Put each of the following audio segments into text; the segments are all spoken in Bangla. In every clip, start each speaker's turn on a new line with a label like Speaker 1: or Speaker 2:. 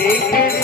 Speaker 1: দেখেছি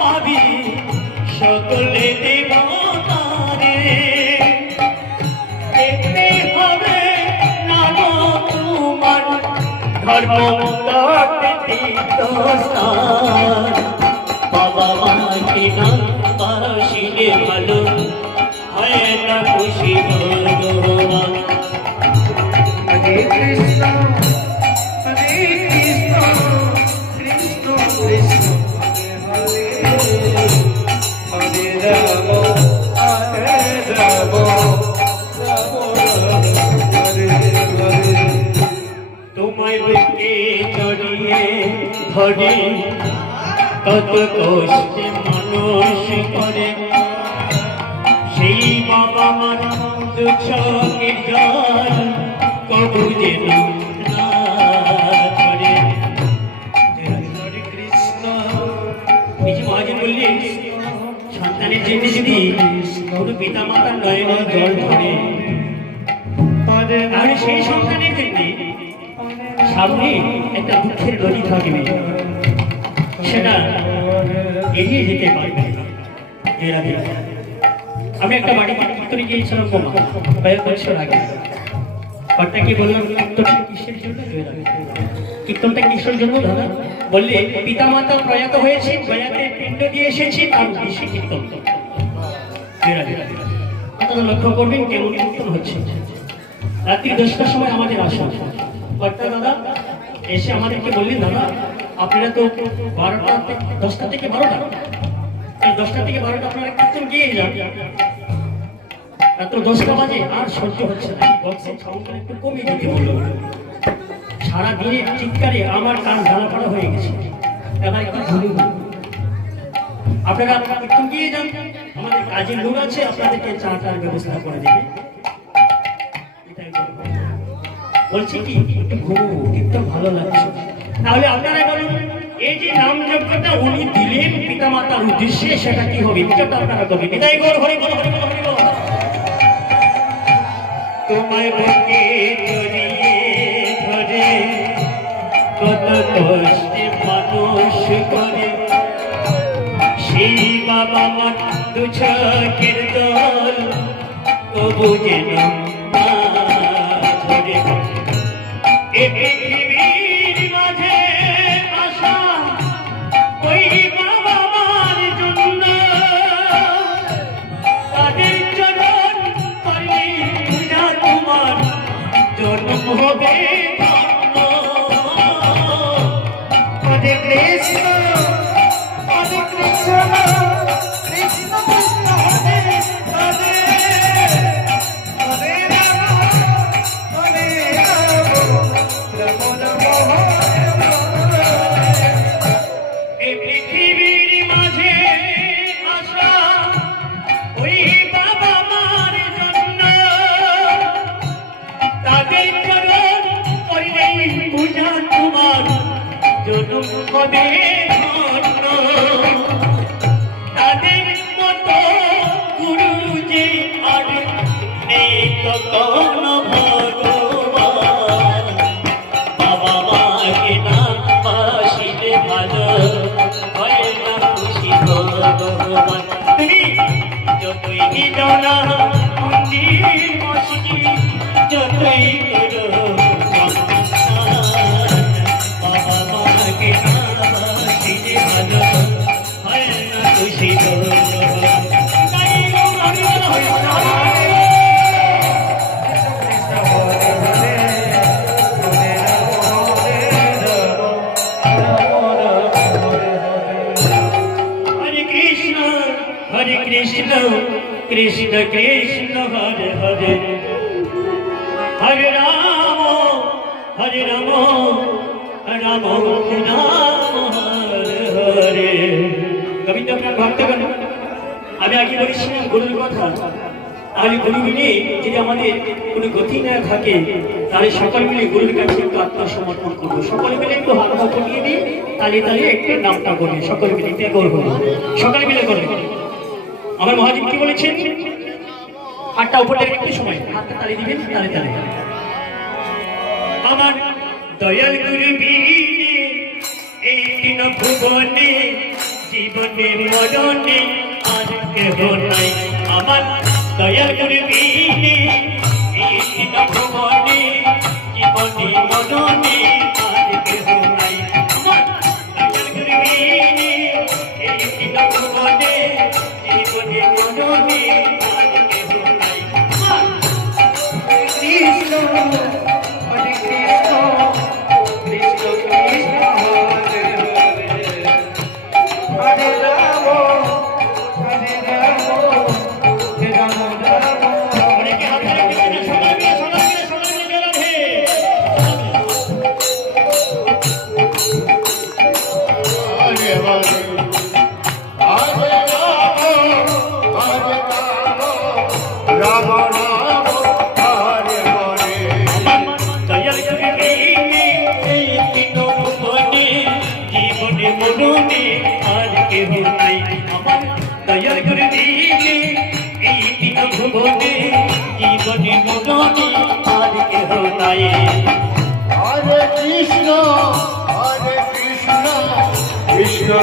Speaker 1: পাবি সকলে দেব এতে হবে নাম তোমার ধর্ম বাবা মাকে না পারসিলে ভালো ধরে তত কষ্টে মানুষ করে সেই বাবা মার চোখে জল কবু যেন
Speaker 2: নয়নে সেই সন্তানের জন্যে সামনে একটা দুঃখের নদী থাকবে সেটা এড়িয়ে যেতে পারবে আমি একটা বাড়িতে উত্তরে গিয়েছিলাম বোমা কয়েক বছর আগে কর্তাকে বললাম কীর্তনটা কিসের জন্য কীর্তনটা কিসের জন্য দাদা বললে পিতা মাতা প্রয়াত হয়েছে প্রয়াতে পিণ্ড দিয়ে এসেছি তার উদ্দেশ্যে কীর্তন আপনারা লক্ষ্য করবেন কেমন কীর্তন হচ্ছে রাত্রি দশটার সময় আমাদের আসা কর্তা দাদা এসে আমাদেরকে বললেন দাদা আপনারা তো বারোটা দশটা থেকে বারোটা এই দশটা থেকে বারোটা আপনারা কীর্তন গিয়ে যান রাত্র দশটা বাজে আর সহ্য হচ্ছে না একটু কমিয়ে যেতে হলো সারা দিনের চিৎকারে আমার কান ধারা ফাড়া হয়ে গেছে এবার একটু আপনারা আপনারা কীর্তন গিয়ে যান কাজী নূর আছে আপনাদেরকে চাটার ব্যবস্থা করে দেবে বলছি কি একটু ভালো লাগছে তাহলে আপনারা বলুন এই যে নাম যজ্ঞটা উনি দিলেন পিতামাতার উদ্দেশ্যে সেটা কি হবে এটা আপনারা তবে বিদায় গৌর হরি বল হরি বল হরি বল
Speaker 1: তোমায় বুকে ধরিয়ে ধরে কত কষ্টে মানুষ করে সেই বাবা মাতা দুছকের দল তবু যেন ধরে এ পৃথিবীর মাঝে আশা ওই বাবার জন্য তাদের চরণ করলে পূজা তোমার জন্ম হবে তাদের কৃষ্ণ তাদের কৃষ্ণ 我的。কৃষ্ণ কৃষ্ণ হরে হরে হরে রাম হরে রাম রাম রাম হরে হরে
Speaker 2: গোবিন্দ আপনার ভক্ত আমি আগে বলেছিলাম গুরুর কথা আর গুরু মিলে যদি আমাদের কোনো গতি না থাকে তাহলে সকাল মিলে গুরুর কাছে একটু আত্মসমর্পণ করবো সকলে মিলে একটু হাত হাত নিয়ে দিয়ে তালে তালে একটু নামটা করি সকল মিলে করবো সকাল মিলে করবে আমার মহাজিব কি বলেছেন হাতটা উপরে একটু সময় হাতটা তালি দিবেন তালে তালে
Speaker 1: আমার দয়াল গুরু এই ভুবনে জীবনে মরণে আর কেহ নাই আমার দয়াল গুরু বীরে এই ভুবনে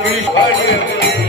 Speaker 1: Krishna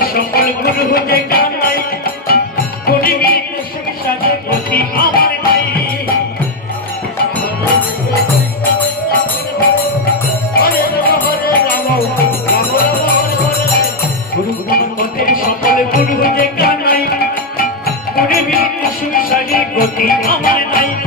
Speaker 1: সকল গুরু হতে কানাই করিবি প্রশংসাতে প্রতি আমার নাই গুরু হতে সকল গুরু হতে কানাই করিবি প্রশংসাতে প্রতি আমার নাই